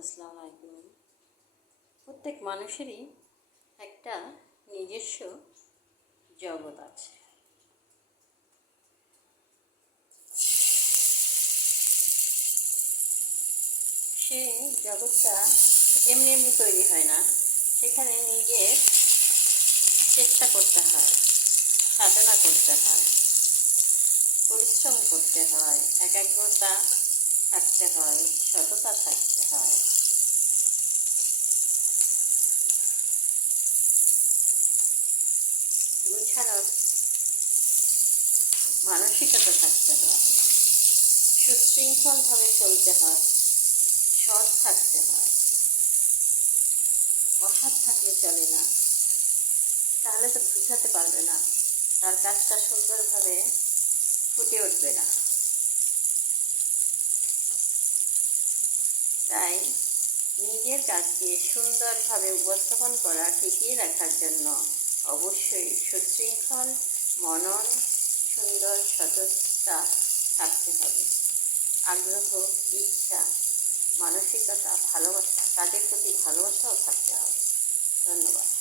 আসসালামু আলাইকুম। প্রত্যেক মানুষেরই একটা নিজস্ব জগৎ আছে। সে জগৎটা এমনি এমনি তৈরি হয় না। সেখানে নিজের চেষ্টা করতে হয়, সাধনা করতে হয়, পরিশ্রম করতে হয়, একাগ্রতা থাকতে হয়, সততা থাকতে হয়। গুছানোর মানসিকতা থাকতে হয়। সুশৃঙ্খলভাবে চলতে হয়, সৎ থাকতে হয়। অসৎ থাকলে চলে না। তাহলে তো বুঝাতে পারবে না। তার কাজটা সুন্দরভাবে ফুটে উঠবে না। তাই নিজের কাজকে সুন্দরভাবে উপস্থাপন করা টিকিয়ে রাখার জন্য অবশ্যই সুশৃঙ্খল, মনন, সুন্দর, সততা থাকতে হবে। আগ্রহ, ইচ্ছা, মানসিকতা, ভালোবাসা, তাদের প্রতি ভালোবাসাও থাকতে হবে। ধন্যবাদ।